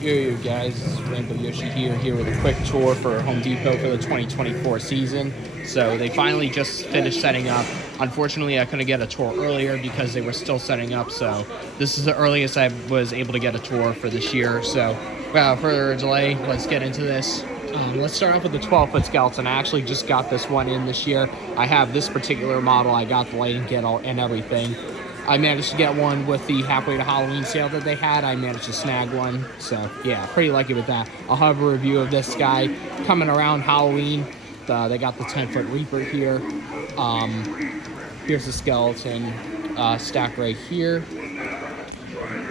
Yo guys, this is Rainbow Yoshi here with a quick tour for Home Depot for the 2024 season. So they finally just finished setting up. Unfortunately, I couldn't get a tour earlier because they were still setting up. So this is the earliest I was able to get a tour for this year. So without further delay, let's get into this. Let's start off with the 12-foot skeleton. I actually just got this one in this year. I have this particular model. I got the lighting kit and everything. I managed to get one with the halfway to Halloween sale that they had. I managed to snag one. So, yeah, pretty lucky with that. I'll have a review of this guy coming around Halloween. They got the 10-foot Reaper here. Here's the skeleton stack right here.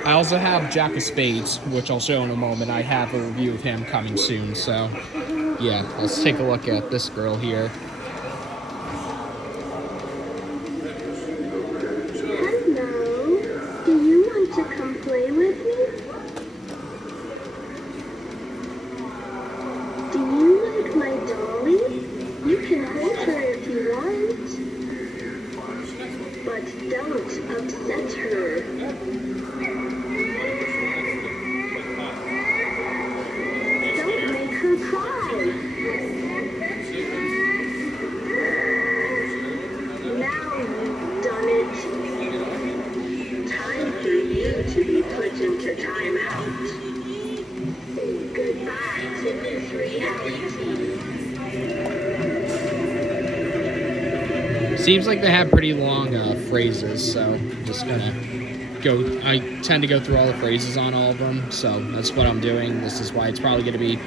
I also have Jack of Spades, which I'll show in a moment. I have a review of him coming soon. So, yeah, let's take a look at this girl here. To come play with me? Do you like my dolly? You can hold her if you want. But don't upset her. Don't make her cry. Now you've done it. To be put into timeout. Goodbye to this reality. Seems like they have pretty long phrases, so I'm just gonna go. I tend to go through all the phrases on all of them, so that's what I'm doing. This is why it's probably gonna be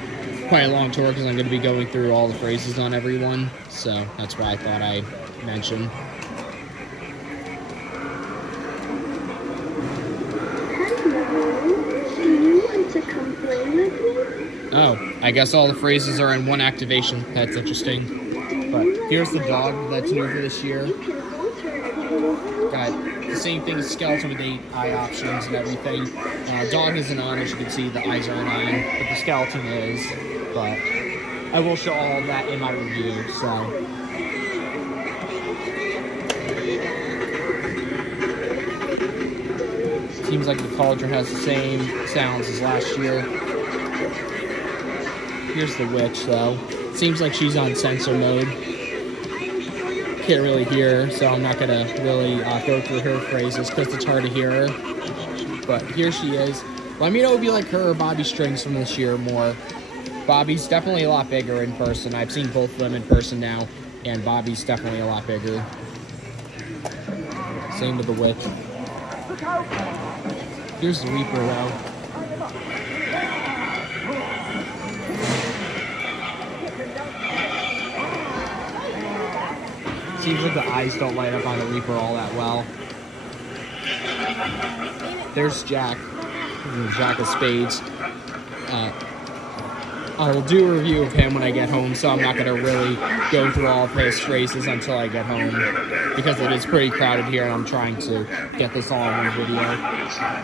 quite a long tour because I'm gonna be going through all the phrases on everyone. So that's why I thought I'd mention. To come play with me? Oh, I guess all the phrases are in one activation. That's interesting. But here's the dog that's new for this year. Got the same thing as skeleton with 8 eye options and everything. Dog isn't on, as you can see, the eyes aren't on, but the skeleton is. But I will show all of that in my review, so. Seems like the cauldron has the same sounds as last year. Here's the witch, though. Seems like she's on sensor mode. Can't really hear her, so I'm not gonna really go through her phrases because it's hard to hear her. But here she is. Let me know if you like her or Bobby Strings from this year more. Bobby's definitely a lot bigger in person. I've seen both of them in person now, and Bobby's definitely a lot bigger. Same with the witch. Here's the Reaper, though. Seems like the eyes don't light up on the Reaper all that well. There's Jack. Jack of Spades. I will do a review of him when I get home, so I'm not going to really go through all of his phrases until I get home, because it is pretty crowded here, and I'm trying to get this all in one video.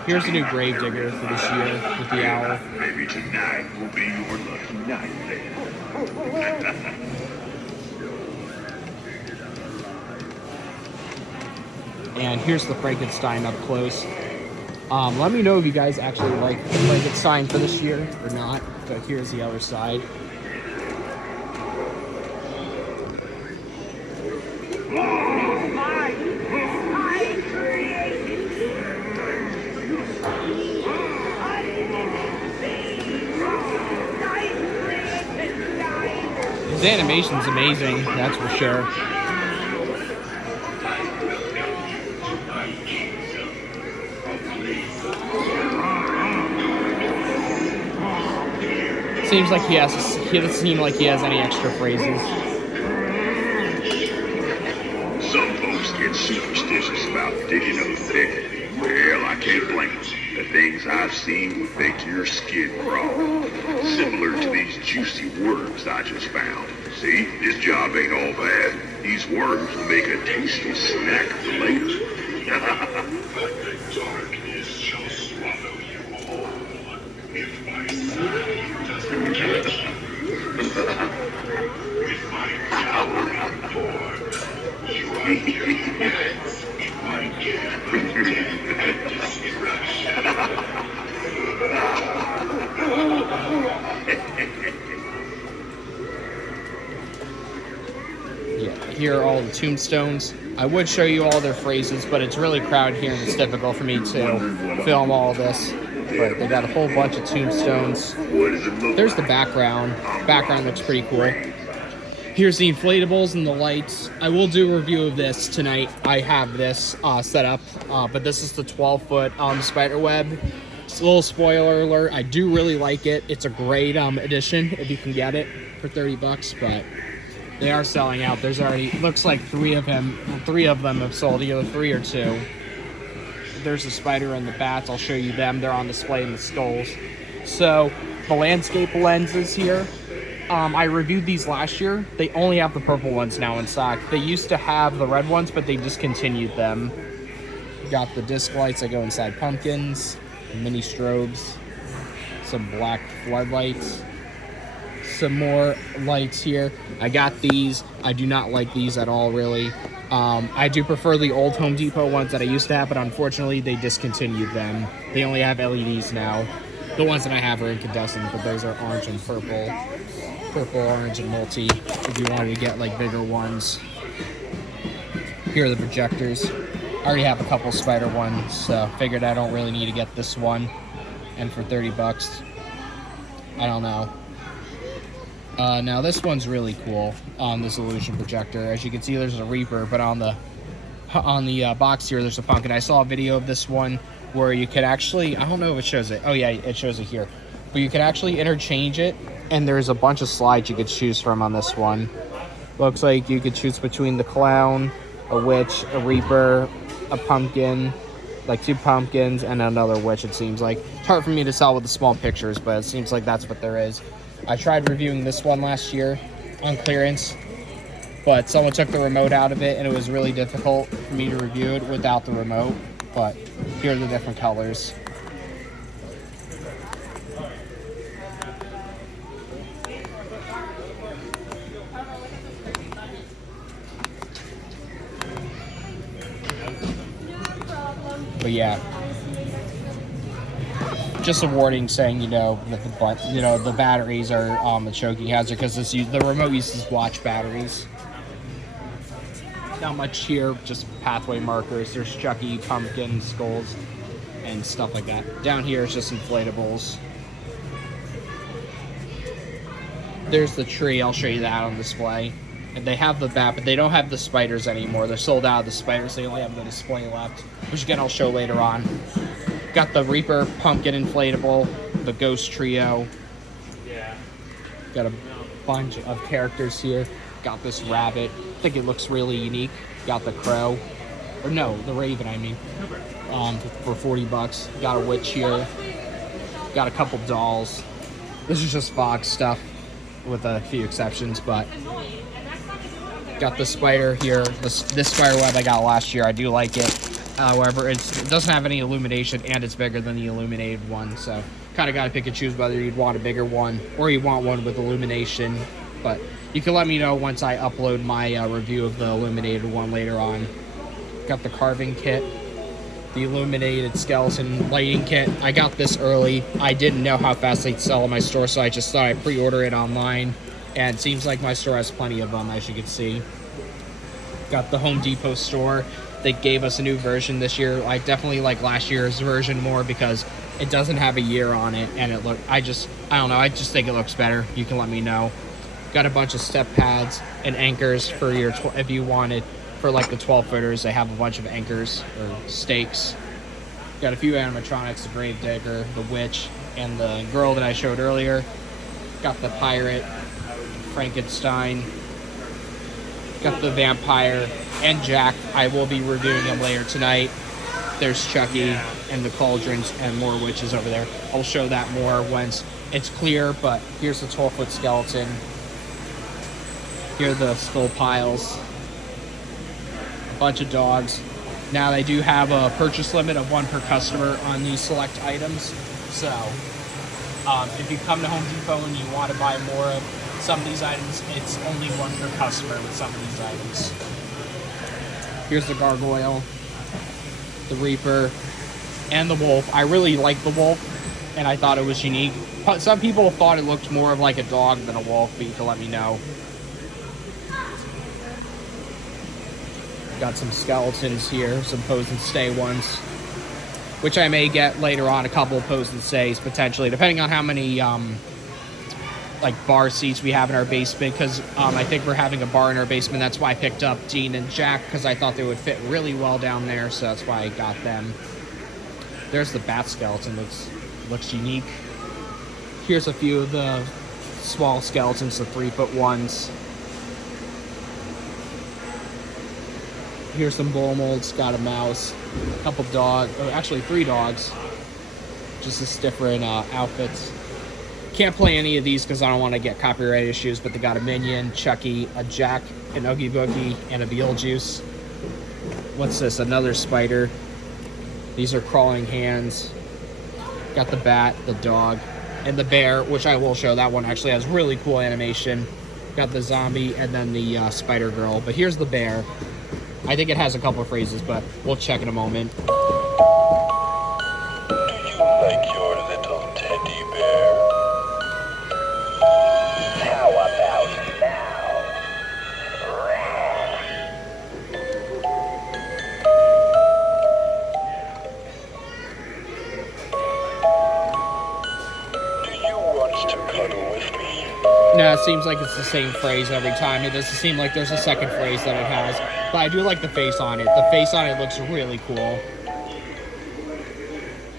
Here's the new Gravedigger for this year with the owl. Maybe tonight will be your lucky night then. And here's the Frankenstein up close. Let me know if you guys actually like Frankenstein for this year or not. But here's the other side. His animation's amazing, that's for sure. Seems like he doesn't seem like he has any extra phrases. Some folks get superstitious about digging up the dead. Well, I can't blame them. The things I've seen would make your skin crawl. Similar to these juicy worms I just found. See, this job ain't all bad. These worms will make a tasty snack for later. But the darkness shall swallow you all. If my spirit doesn't kill you, with my towering form, you are dead in my gift of destruction. here are all the tombstones. I would show you all their phrases, but it's really crowded here and it's difficult for me to film all this. But they got a whole bunch of tombstones. There's the background. Background looks pretty cool. Here's the inflatables and the lights. I will do a review of this tonight. I have this set up, but this is the 12-foot spider web. Just a little spoiler alert, I do really like it. It's a great edition if you can get it for 30 bucks, but they are selling out. There's already, looks like three of them have sold, either 3 or 2. There's the spider and the bats. I'll show you them. They're on display in the stalls. So the landscape lenses here. I reviewed these last year. They only have the purple ones now in stock. They used to have the red ones, but they discontinued them. Got the disc lights that go inside pumpkins, mini strobes, some black floodlights, some more lights here. I got these. I do not like these at all, really. I do prefer the old Home Depot ones that I used to have, but unfortunately they discontinued them. They only have LEDs now. The ones that I have are incandescent, but those are orange and purple. Purple, orange, and multi if you wanted to get like bigger ones. Here are the projectors. I already have a couple spider ones, so figured I don't really need to get this one. And for 30 bucks, I don't know. Now this one's really cool, this illusion projector. As you can see, there's a Reaper, but on the box here, there's a pumpkin. I saw a video of this one where you could actually, I don't know if it shows it. Oh yeah, it shows it here. But you could actually interchange it, and there's a bunch of slides you could choose from on this one. Looks like you could choose between the clown, a witch, a Reaper, a pumpkin, like 2 pumpkins, and another witch, it seems like. It's hard for me to tell with the small pictures, but it seems like that's what there is. I tried reviewing this one last year on clearance, but someone took the remote out of it, and it was really difficult for me to review it without the remote. But here are the different colors. But yeah, just a warning saying, that the batteries are a choking hazard, because the remote uses watch batteries. Not much here, just pathway markers. There's Chucky, pumpkin, skulls, and stuff like that. Down here is just inflatables. There's the tree. I'll show you that on display. And they have the bat, but they don't have the spiders anymore. They're sold out of the spiders. They only have the display left, which again I'll show later on. Got the Reaper pumpkin inflatable, the Ghost Trio. Yeah. Got a bunch of characters here. Got this rabbit. I think it looks really unique. Got the crow, or no, the raven. I mean, for 40 bucks. Got a witch here. Got a couple dolls. This is just Fox stuff, with a few exceptions, but. Got the spider here. This spider web I got last year. I do like it. However, it doesn't have any illumination, and it's bigger than the illuminated one. So kind of got to pick and choose whether you'd want a bigger one or you want one with illumination. But you can let me know once I upload my review of the illuminated one later on. Got the carving kit. The illuminated skeleton lighting kit. I got this early. I didn't know how fast they'd sell in my store, so I just thought I'd pre-order it online. And it seems like my store has plenty of them, as you can see. Got the Home Depot store. They gave us a new version this year. I definitely like last year's version more because it doesn't have a year on it, and I don't know, I just think it looks better. You can let me know. Got a bunch of step pads and anchors for your, if you wanted, for like the 12-footers, they have a bunch of anchors or stakes. Got a few animatronics, the Grave Digger, the Witch, and the girl that I showed earlier. Got the Pirate, Frankenstein, got the Vampire, and Jack. I will be reviewing them later tonight. There's Chucky and the cauldrons and more witches over there. I'll show that more once it's clear, but here's the 12-foot skeleton. Here are the skull piles. A bunch of dogs. Now they do have a purchase limit of 1 per customer on these select items. So if you come to Home Depot and you want to buy more of some of these items, it's only 1 per customer with some of these items. Here's the gargoyle, the Reaper, and the wolf. I really like the wolf, and I thought it was unique. Some people thought it looked more of like a dog than a wolf, but you can let me know. Got some skeletons here, some pose and stay ones, which I may get later on, a couple of pose and stays potentially, depending on how many like bar seats we have in our basement, because I think we're having a bar in our basement. That's why I picked up Dean and Jack, because I thought they would fit really well down there, so that's why I got them. There's the bat skeleton. Looks unique. Here's a few of the small skeletons, the 3-foot ones. Here's some bull molds. Got a mouse, a couple dogs, or actually 3 dogs, just as different outfits. Can't play any of these because I don't want to get copyright issues, but they got a Minion, Chucky, a Jack, an Oogie Boogie, and a Beetlejuice. What's this? Another spider. These are crawling hands. Got the bat, the dog, and the bear, which I will show. That one actually has really cool animation. Got the zombie and then the spider girl. But here's the bear. I think it has a couple of phrases, but we'll check in a moment. Do you like your little teddy bear? How about now? Do you want to cuddle with me? No, it seems like it's the same phrase every time. It doesn't seem like there's a second phrase that it has. But I do like the face on it. The face on it looks really cool.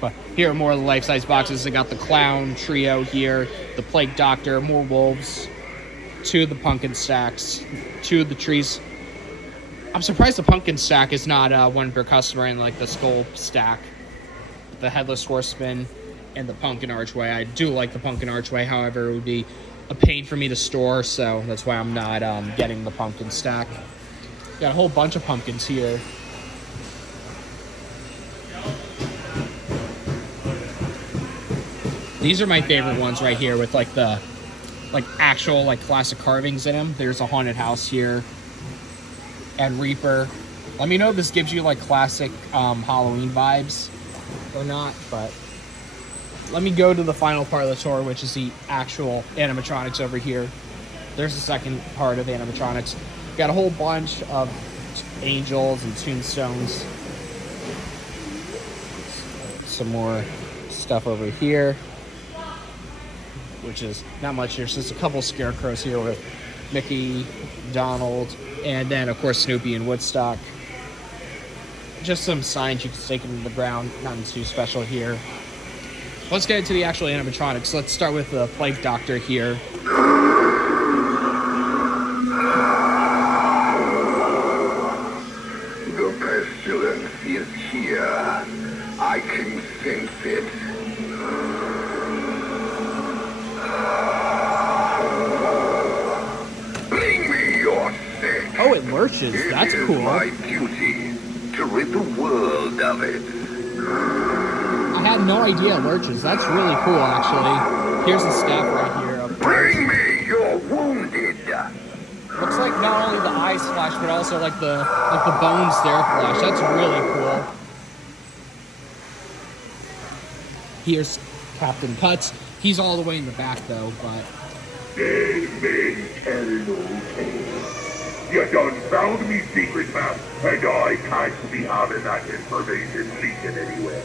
But here are more of the life-size boxes. I got the clown trio here, the plague doctor, more wolves, 2 of the pumpkin stacks, 2 of the trees. I'm surprised the pumpkin stack is not one per customer in like the skull stack. The headless horseman and the pumpkin archway. I do like the pumpkin archway, however, it would be a pain for me to store, so that's why I'm not getting the pumpkin stack. Got a whole bunch of pumpkins here. These are my favorite ones right here with like the actual like classic carvings in them. There's a haunted house here and Reaper. Let me know if this gives you like classic Halloween vibes or not, but let me go to the final part of the tour, which is the actual animatronics over here. There's the second part of animatronics. Got a whole bunch of angels and tombstones. Some more stuff over here, which is not much. There's just a couple scarecrows here with Mickey, Donald, and then of course Snoopy and Woodstock. Just some signs you can stake into the ground. Nothing too special here. Let's get into the actual animatronics. Let's start with the plague doctor here. The pestilence is here. I can sense it. Bring me your sick. Oh, it lurches. That's It is cool. my duty to rid the world of it. I had no idea it lurches. That's really cool, actually. Here's the staff right here. Bring me your wounded. Looks like not only the eyes flash, but also like the bones there flash. That's really cool. Here's Captain Cuts. He's all the way in the back though, but Dead men tell no tales. You done found me secret map, and I can't be having that information leaking anywhere.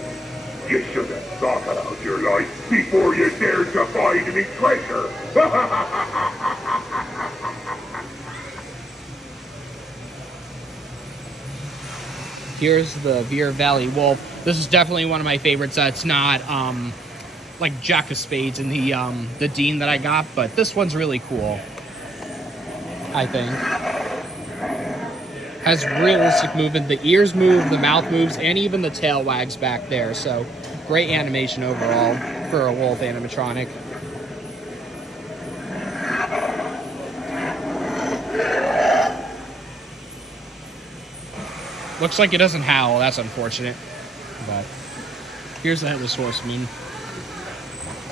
You should have thought about your life before you dared to find me treasure. here's the Veer Valley Wolf. This is definitely one of my favorites. That's not like Jack of Spades and the Dean that I got, but this one's really cool, I think. Has realistic movement. The ears move, the mouth moves, and even the tail wags back there. So great animation overall for a wolf animatronic. Looks like it doesn't howl. That's unfortunate. But here's the Headless Horseman.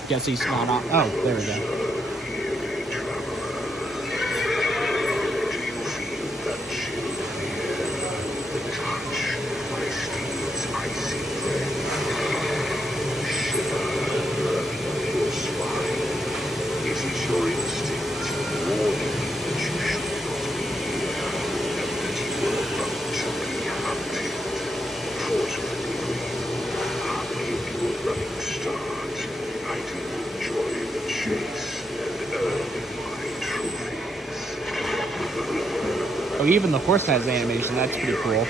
Guess he's not on. Oh, there we go. chase and earn my trophies. Oh, even the horse has animation. That's pretty cool.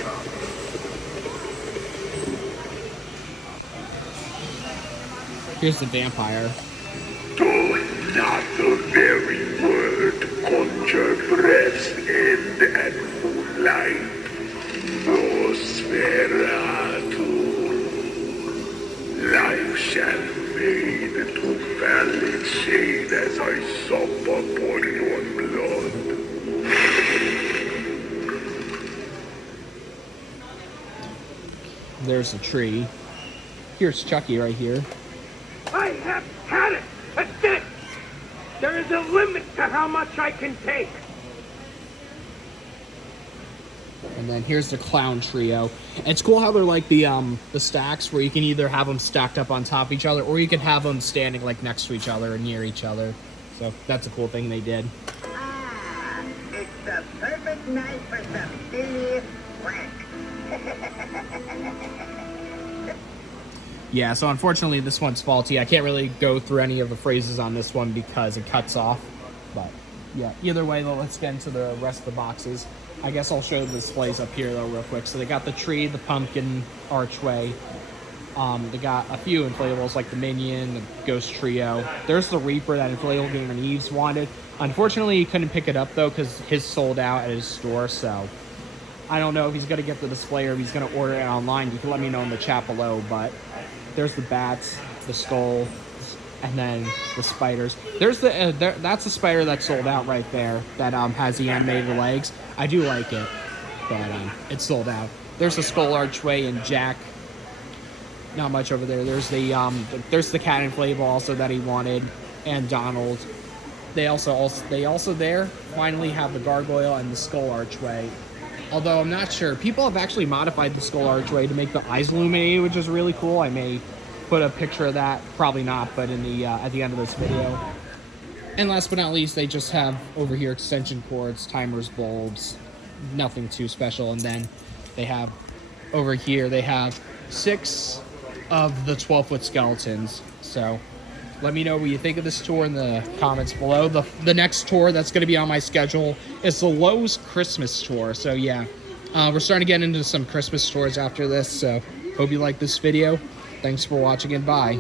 Here's the vampire. Oh, not the very word. Conjure breath's end and moonlight. Nosferatu. Life shall fade to valley shade as I sup upon your blood. There's a tree. Here's Chucky right here. I have had it! That's it! There is a limit to how much I can take! And then here's the clown trio. And it's cool how they're like the stacks where you can either have them stacked up on top of each other or you can have them standing like next to each other or near each other. So that's a cool thing they did. Ah, it's the perfect night for some serious prank. Yeah, so unfortunately this one's faulty. I can't really go through any of the phrases on this one because it cuts off. But yeah, either way though, let's get into the rest of the boxes. I guess I'll show the displays up here though real quick. So they got the tree, the pumpkin archway. They got a few inflatables like the Minion, the Ghost Trio. There's the Reaper that Inflatable Gamer Neves wanted. Unfortunately, he couldn't pick it up though because his sold out at his store. So I don't know if he's gonna get the display or if he's gonna order it online. You can let me know in the chat below. But there's the bats, the skull, and then the spiders. There's the that's the spider that sold out right there. That has the animated legs. I do like it, but it's sold out. There's the skull archway and Jack. Not much over there. There's the cat inflatable also that he wanted, and Donald. They also there finally have the gargoyle and the skull archway. Although I'm not sure. People have actually modified the skull archway to make the eyes illuminated, which is really cool. I may put a picture of that. Probably not, but in the at the end of this video. And last but not least, they just have over here extension cords, timers, bulbs. Nothing too special. And then they have over here, they have 6 of the 12-foot skeletons. So let me know what you think of this tour in the comments below. The next tour that's going to be on my schedule is the Lowe's Christmas tour. So yeah, we're starting to get into some Christmas tours after this. So hope you like this video. Thanks for watching and bye.